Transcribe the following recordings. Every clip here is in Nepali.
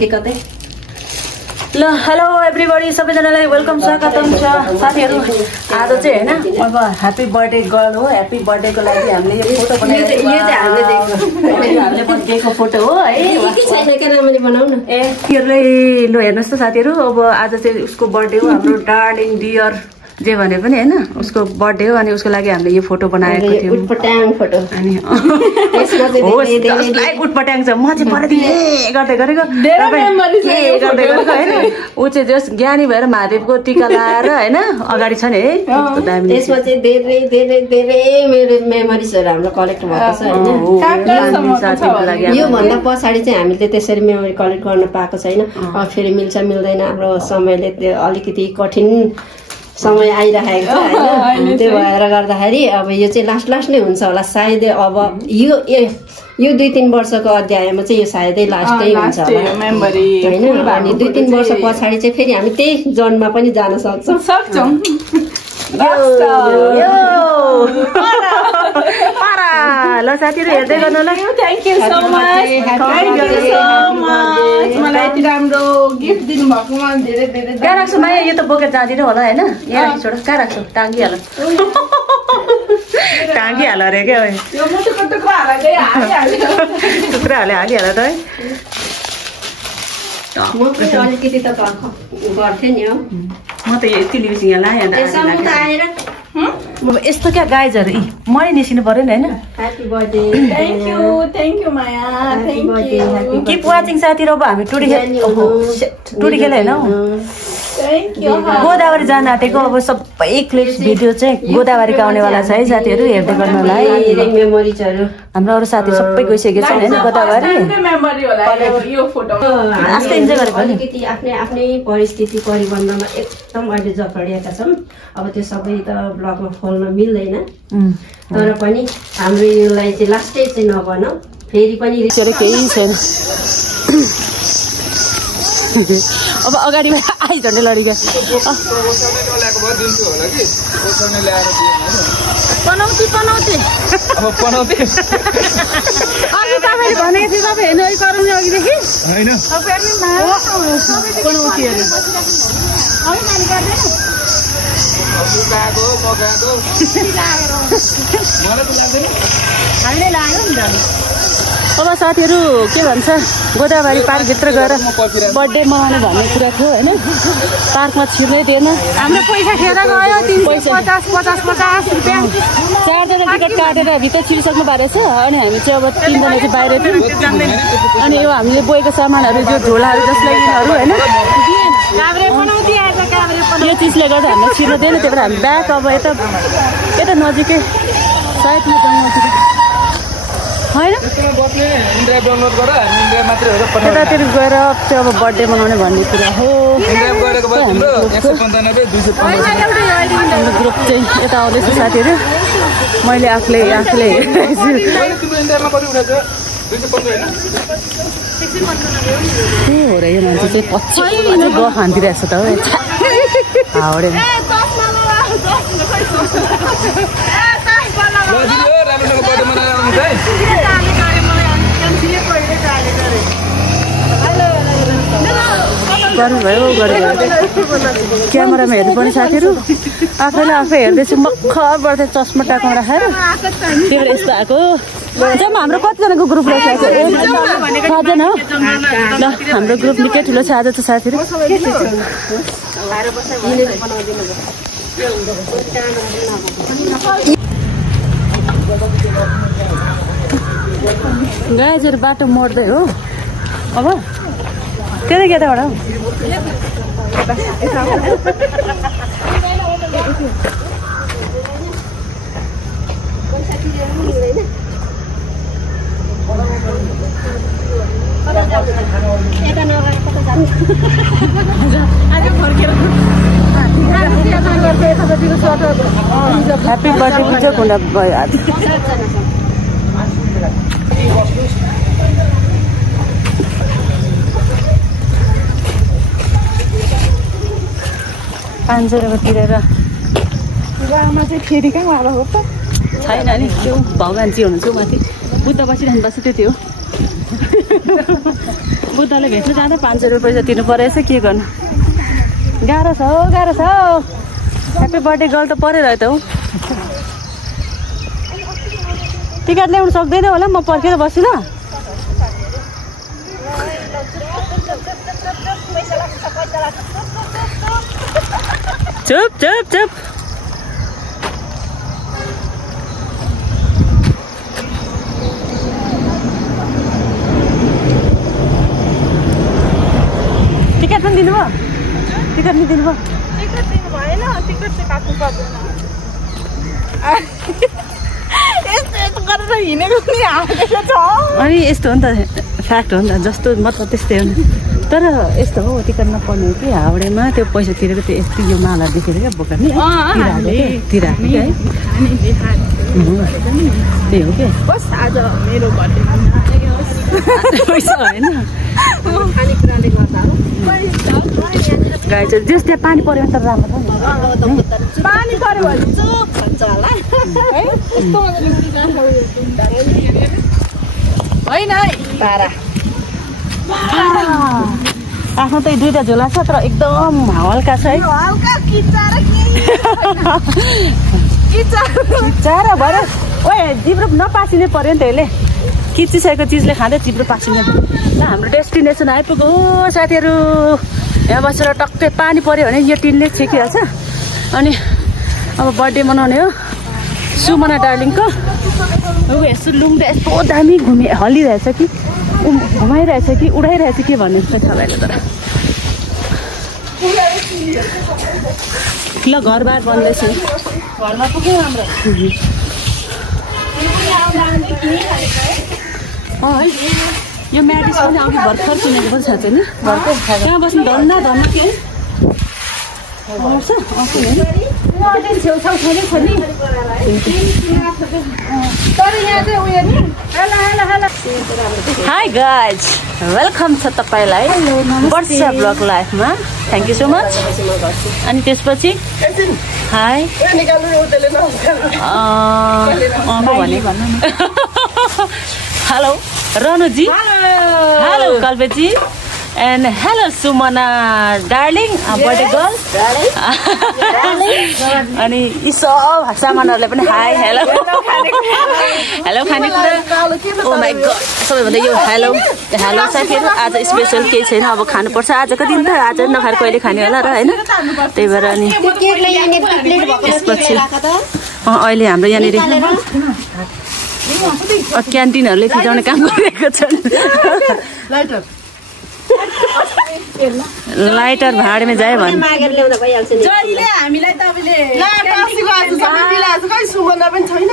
कतै ल हेलो एभ्रीबडी सबैजनालाई वेलकम स्वागतम छ साथीहरु। आज चाहिँ हैन अब ह्यापी बर्थडे गर्ल हो। ह्यापी बर्थडे को लागि हामीले यो फोटो बनाएको यो चाहिँ हामीले दिएको फोटो हो है। छैन के राम्ररी बनाउन ए तिरले ल हेर्नुस् त साथीहरु, अब आज चाहिँ उसको बर्थडे हो। हाम्रो डार्लिङ डियर जे भने पनि हैन उसको बर्थडे हो अनि उसको लागि हामीले यो फोटो बनाएको थियौ। उटपटाङ फोटो अनि लाइक उटपटाङ छ। म चाहिँ परदिए गर्दै गरेको हैन। उ चाहिँ जस ज्ञानी भएर महादेवको टीका लाएर हैन अगाडि छ नि है। त्यसमा चाहिँ धेरै धेरै धेरै मेरो मेमोरिजहरु हाम्रो कलेक्ट भएको छ हैन। यो भन्दा पछाडी चाहिँ हामीले त्यसरी मेमोरी कलेक्ट गर्न पाएको छैन। फेरि मिल्छ मिल्दैन, हाम्रो समयले अलिकति कठिन समय आइरहेको छ हैन। त्यो भएर गर्दाखेरि अब यो चाहिँ लास्ट नै हुन्छ होला सायदै। अब यो 2-3 वर्षको अध्यायमा चाहिँ यो सायदै लास्टै हुन्छ होला हैन। अनि 2-3 वर्ष पछाडी चाहिँ फेरि हामी त्यही जन्ममा पनि जान सक्छौं। ल साथीहरु हेर्दै गर्नु ल। Thank you so much. मलाई यति राम्रो गिफ्ट दिनु भएकोमा धेरै धेरै कहाँ राख्छु माया? यो त बोकेर जाँदिन होला हैन। यहाँ छोड कहाँ राख्छु? टाङ्गिहाल टाङ्गिहाल अरे क्या यो मुटुको टुक्रा हालेकै हालिहाल्यो। टुक्रा हालिहाल त है। म पनि अलिकति त गर्थे नि हो। म त यति लिएपछि यहाँ लाएँ त आएर यस्तो क्या गाइजहरु मैले निस्किनु पर्यो नि हैन। Happy birthday. Thank you Maya. Thank you. Keep watching साथीहरु। अब हामी टुडी खेल हैन थ्यांक यू। गोदावरी जान आँटेको अब सबै क्लिप्स भिडियो चाहिँ गोदावरीको आउनेवाला छ है साथीहरु, हेर्दै गर्नु होला है। मेमोरिजहरु हाम्रो अरु साथी सबै गइसकेको छ हैन गोदावरी। मेमोरी होला यो फोटो। आस्ते इन्जोय गरेको नि। अलिकति आफ्नै परिस्थिति परिबन्धमा एकदम अहिले जकडिएका छौँ। अब त्यो सबै त ब्लगमा खोल्न मिल्दैन, तर पनि हाम्रो योलाई चाहिँ लास्टै चाहिँ नबनाऊ। फेरि पनि केही छैन। अब अगाडि आइ झन्डै लडिगयो। पनौती अघि तपाईँले भनेको थियो, तपाईँ हेर्नु अघि गराउने अघिदेखि होइन हामीले लाग्यो नि त। अब साथीहरु के भन्छ गोदावरी पार्कभित्र गएर बर्थडे मनाउने भन्ने कुरा थियो हैन। पार्कमा छिर्नै दिएन। हाम्रो पैसा खेर गयो 350 रुपैयाँ। 4जना टिकट काटेर भित्र छिरिसक्नु भएको रहेछ। अनि हामी चाहिँ अब 3जना चाहिँ बाहिर थियौँ। अनि यो हामीले बोकेको सामानहरु जो झोलाहरु जसलाई यिनीहरु हैन यो चिजले गर्दा हामीलाई छिर्नु दिएन। त्यही भएर हामी ब्याक अब यता नजिकै साइडमा जाउँ होइन यतातिर गएर चाहिँ अब बर्थडे मनाउने भन्ने कुरा हो। हाम्रो ग्रुप चाहिँ यता आउँदैछ साथीहरु। मैले आफूले हो र यो मान्छे चाहिँ पछि ग खान्दिरहेछ त हो। हाउडे गर्नुभयो क्यामेरामा हेर्नुपर्ने साथीहरु। आफैले आफै हेर्दैछु मखर बढ्दै चस्मा टाक्नु राखेर। त्यही भएर यस्तो आएको। जम्मा हाम्रो कतिजनाको ग्रुप रहेछ? 6जना। ल हाम्रो ग्रुप निकै ठुलो छ आज त साथीहरु। गाइजहरु बाटो मोड्दै हो अब त्यतै केटाबाट हो। ह्यापी बर्थडे बुझ्यो हुँदा भयो आज। ₹500 तिरेर गाउँमा चाहिँ फेरि कहाँ वाला हो त छैन नि। त्यो भगवान जी हुनुहुन्छ माथि बुद्ध बसिरहनु पर्छ त्यति हो। बुद्धले भेट्नु जाँदा 500 रुपियाँ पैसा तिर्नु परेछ के गर्नु गाह्रो छ ह्याप्पी बर्थडे गर्ल त परेर त हौ टिकट ल्याउनु सक्दैन होला म पर्खेर बस्छु ल चुप चुप चुप टिकट पनि दिनुभयो टिकट नि दिनुभयो टिकट दिनु भएन टिकट चाहिँ काट्नु पर्दैन यस्तो गरेर हिँडेको पनि हालेको छ अनि यस्तो हो नि त फ्याक्ट हो नि त जस्तो मतलब त्यस्तै हो नि तर यस्तो हो टिकट नपर्ने कि हाउडेमा त्यो पैसा तिरेको त्यो यस्तो यो माला देखेर क्या बोका नि तिराको है त्यही हो क्या बस आज मेरो बर्थडे पैसा होइन खानेकुराले गर्दा हो गाई चाहिँ जस त्यहाँ पानी पऱ्यो भने त राम्रो छ नि पानी पऱ्यो भने चुप भन्छ होला है यस्तो होइन तारा आफ्नो त 2टा झोला छ तर एकदम हल्का छ है हल्का किच्चा र चारा भएर ओए जिब्रो नपासिनै पर्यो नि त यसले किचिसकेको चिजले खाँदै जिब्रो पासिने ल हाम्रो डेस्टिनेसन आइपुग्यो साथीहरू यहाँ बसेर टक्कै पानी पऱ्यो भने यो टिनले छेकिहाल्छ अनि अब बर्थडे मनाउने हो सुमना डार्लिङको यस्तो लुङ्दा यस्तो दामी हल्लिरहेछ कि घुमाइरहेछ कि उडाइरहेछ के भन्ने जस्तो छ भाइले तर ल घरबार बन्दैछ घरमा पुग्यो हाम्रो यो म्याडिस पनि अघि भर्खर किनेको पनि छ नि त्यहाँ बस्नु धन्दा के छेउछाउ छँदै छ नि हाई गाइज वेलकम छ तपाईँलाई वर्षा ब्लग लाइफमा थ्याङ्क यू सो मच अनि त्यसपछि hi hello Ranuji hello Kalpeji and hello Sumana darling birthday girl अनि यी सब सामानहरूलाई पनि हाई हेलो हेलो खानेकुरा ओ माई गड सबैभन्दा यो हेलो हेलो साथीहरू आज स्पेसल केही छैन अब खानुपर्छ आजको दिन त आज नखाएर कहिले खाने होला र होइन त्यही भएर अनि त्यसपछि अहिले हाम्रो यहाँनिर क्यान्टिनहरूले फिजाउने काम गरिरहेको छन् लाइटर भाडमा जायो भने मागेर ल्याउँदा भइहाल्छ नि जहिले हामीलाई तपाईँले सुमना पनि छैन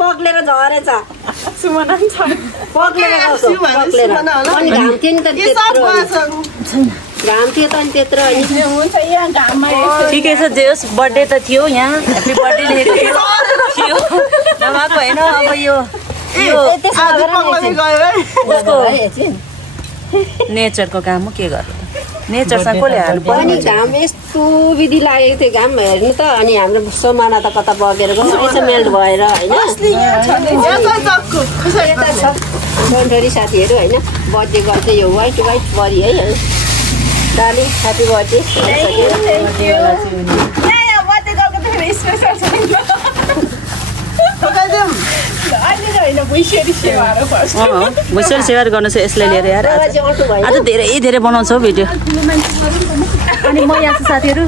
पक्लेर झरेछ सुमना पनि छ पक्लेर अनि घाम थियो नि त त्यत्रो घाम थियो त अनि त्यत्रो हुन्छ यहाँ घाममा ठिकै छ जे होस् बर्थडे त थियो यहाँ ह्याप्पी बर्थडे लेखेको थियो नभएको होइन अब यो नेचरको काम हो के गर्नु नेचरसँग कसले हाल्नु पर्ने घाम यस्तो विधि लागेको थियो घाम हेर्नु त अनि हाम्रो सोमाना त कता बगेर गयो यसो मेल्ट भएर होइन बन्डरी साथीहरू होइन बर्थडे गर्दै यो वाइट परी है डार्लिङ ह्याप्पी बर्थडे भुइँसरी सेवा गर्नु छ यसलाई लिएर यार आज धेरै बनाउँछ हौ भिडियो अनि म यहाँ छु साथीहरू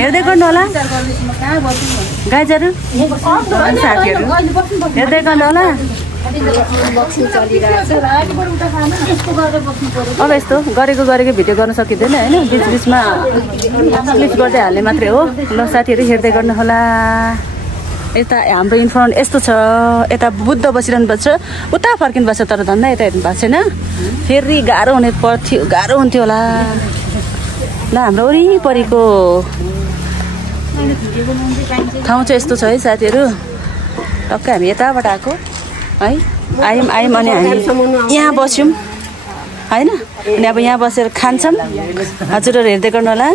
हेर्दै गर्नु होला गाइजहरू साथीहरू हेर्दै गर्नु होला अब यस्तो गरेको भिडियो गर्न सकिँदैन होइन बिचमा क्लिप गर्दै हाल्ने मात्रै हो ल साथीहरू हेर्दै गर्नु होला यता हाम्रो इन्फर्मेन्ट यस्तो छ यता बुद्ध बसिरहनु पर्छ उता फर्किनु पर्छ तर धन्दा यता हेर्नु भएको छैन फेरि गाह्रो हुन्थ्यो होला ल हाम्रो वरिपरिको ठाउँ चाहिँ यस्तो छ है साथीहरू टक्कै हामी यताबाट आएको है आयौँ अनि हामी यहाँ बस्यौँ होइन अनि अब यहाँ बसेर खान्छौँ हजुरहरू हेर्दै गर्नु होला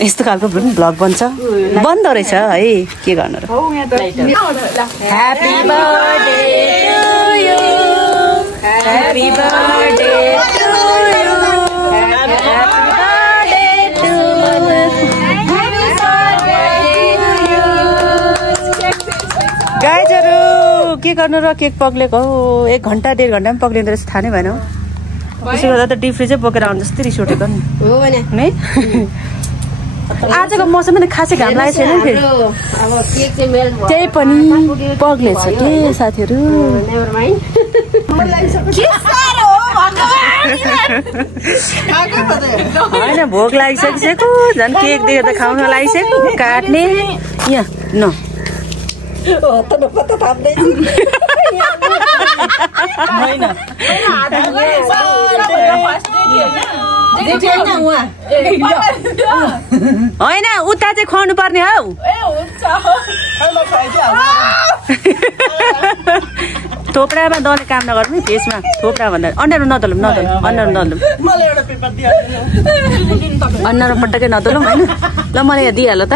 यस्तो खालको भ्लग बन्दो रहेछ है के गर्नु र happy birthday to you Happy birthday to you. Happy birthday to you. गाइजहरु के गर्नु र केक पग्लेको हो 1 घण्टा 1.5 घण्टामा पग्लिँदो रहेछ थाहा नै भएन हो त्यसो गर्दा त डिप फ्रिजै बोकेर आउनु जस्तै रिस उठेको नि हो भने आजको मौसममा नि खासै घाम लागेको छैन फेरि अब केक चाहिँ मेल्ट भयो त्यही पनि पग्लेछ के साथीहरु नेभर माइन्ड हैन भोक लागिसकिसक्यो झन् केक देखेर त खाउन लागिसक्यो काट्ने यहाँ न होइन उता चाहिँ खुवाउनु पर्ने हौ थोप्रामा दले काम नगर्नु फेसमा थोप्रा भन्दा अन्डारो नदलौँ अन्डारो नदलौँ अन्डारो पटक्कै नदलौँ होइन ल मलाई दिइहाल त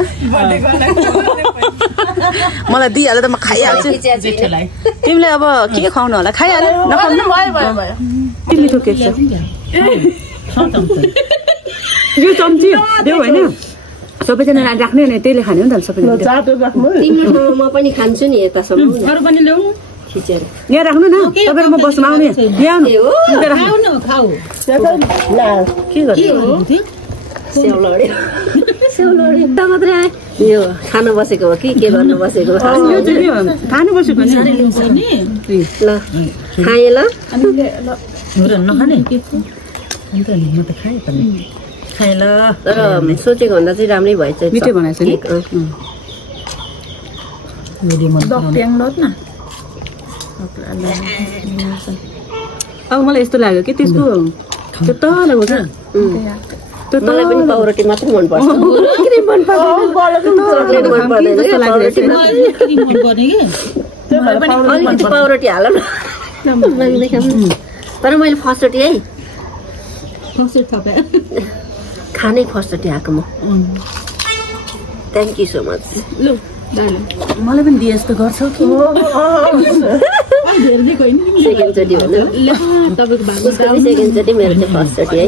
मलाई दिइहाल त म खाइहाल्छु तिमीले अब के खुवाउनु होला खाइहाल नखाउनु मिठो केक छ यो चम्ची देऊ होइन सबैजना राख्ने नि त्यसले खाने हो नि त सबैजना तिम्रो म पनि खान्छु नि यतासम्म अरू पनि ल्याऊ खिचेर यहाँ राख्नु न तपाईहरु म बस्नु आउने यहाँ आउनु खाऊ के गर्नु सेउलडी त मात्रै यो खान बसेको हो कि के गर्न बसेको खानु बसेको नि ल खाए ल नखाने अन्त म त खाए त खाए ल तर सोचेको भन्दा चाहिँ राम्रै भएछ मिठो बनाएछ नि अब मलाई यस्तो लाग्यो कि त्यसको त्यो तल हो क्या मलाई पनि पाउरोटी मात्रै मनपर्छ अलिकति पाउरोटी हाल न तर मैले फर्स्टचोटि है खानै फर्स्टचोटि आएको म थ्याङ्क यू सो मच मलाई पनि दिए जस्तो गर्छौ कि सेकेन्डचोटि भन्नु उसको पनि सेकेन्डचोटि मेरो चाहिँ फर्स्टचोटि है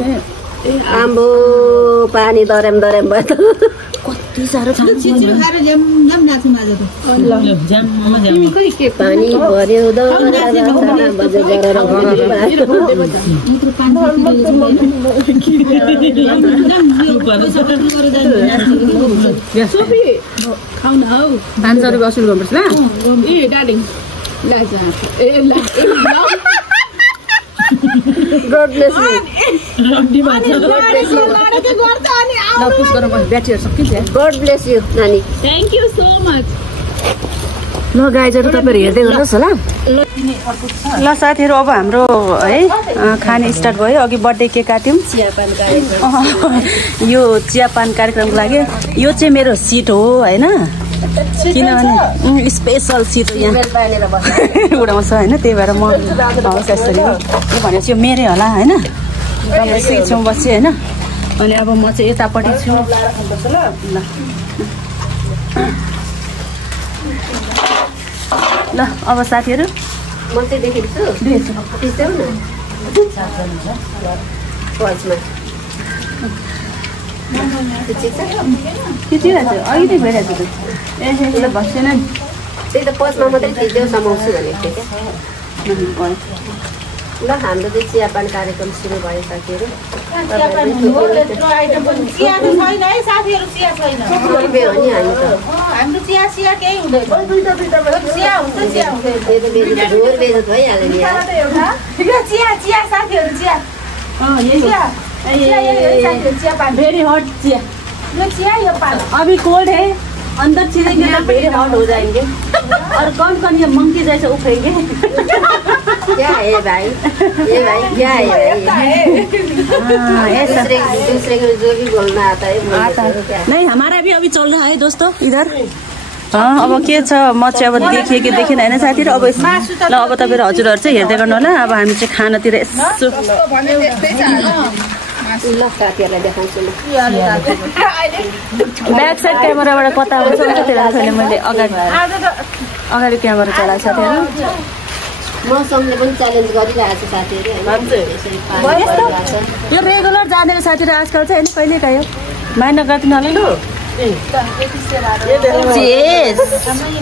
आम्बो पानी दर्याम भयो त कति साह्रो छ पानी पर्यो ₹500 वसुल गर्नुपर्छ God bless you. God bless you, Nani. Thank you so much. ल गाइजहरु तपाईहरु हेर्दै गर्नुहोस् होला ल साथीहरु अब हाम्रो है खाने स्टार्ट भयो अघि बर्थडे केक काट्यौं चियापान कार्यक्रम यो चियापान कार्यक्रमको लागि यो चाहिँ मेरो सिट हो हैन किनभने स्पेशल सिट हो यहाँ उडाउँछ हैन त्यही भएर म हवस् यसरी हो के भनेपछि यो मेरै होला हैन तपाईँ सिटमा बस्छु हैन अनि अब म चाहिँ यतापट्टि छु ल अब साथीहरु म चाहिँ देखेको छु त्यसै हो न पजमा अहिले भइरहेको छ ए बसेन त्यही त पजमा मात्रै थिच्देऊ समाउँछु भनेको थिएँ ल हाम्रो चाहिँ चियापान कार्यक्रम सुरु भयो साथीहरु भेरी हॉट चिया अभी कोल्ड है अंदर छिड़ेंगे तो भेरी हॉट हो जाएंगे और कौन कौन ये मंकी जैसे उठेंगे क्या है भाई ये भाई क्या है दूसरे को जो भी बोलना आता है नहीं हमारा भी अभी चल रहा है दोस्तों इधर अब के छ म चाहिँ अब देखेँ कि देखेन हैन साथीहरु अब ल अब तपाईहरु हजुरहरु चाहिँ हेर्दै गर्नु होला अब हामी चाहिँ खानातिर यसो ब्याक साइड क्यामेराबाट कता आउँछ त्यसलाई मैले अगाडि क्यामेरा चलाएको साथीहरु मौसमले पनि च्यालेन्ज गरिरहेको छ साथीहरू यो रेगुलर जाने साथीहरू आजकल चाहिँ होइन कहिले गयो माया नगर्दिनु होला लु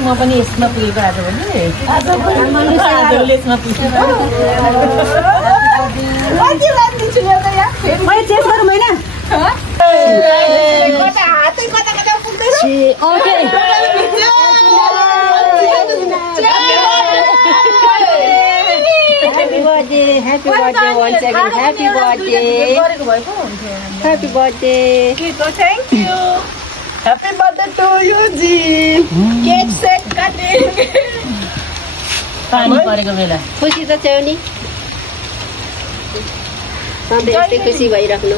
म पनि यसमा पुगेको आज भने मैले चेक गरौँ होइन Happy birthday once again. Happy birthday. Happy birthday. Thank you. Happy birthday to you, Ji. Cake set cutting. पानी परेको बेला खुसी त छ नि सधैँ यस्तै खुसी भइराख्नु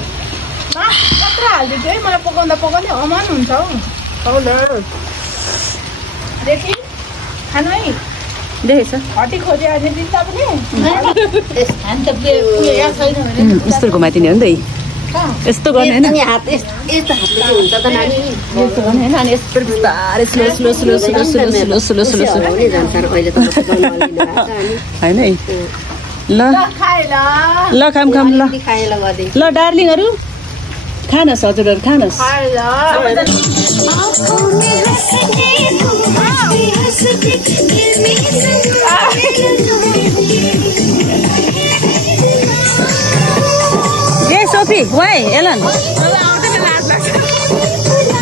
कत्रो हालिदिन्छु है मलाई पकाउँदा पकाउँदै अमान हुन्छ हौ देखि खानु है देखेछ हटी खोजे आज दिन्छ पनि यस्तो घुमाइदिने हो नि त यस्तो गर्ने होइन हात यस्तो हातले चाहिँ हुन्छ त नानी यस्तो गर्ने होइन अनि यस्तो बिस्तारै slow slow slow slow slow slow slow slow slow हुने जान्छ अहिले त होइन है ल ल खाम खाम ल खाएर गर्दै ल डार्लिङहरू खानुहोस् हजुरहरू खानुहोस् ए सोफी वाइ एलन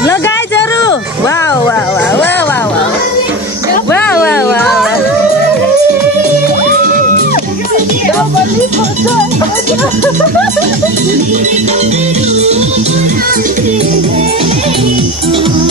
ल गाइजहरू wow wow wow wow wow wow wow wow Thank you.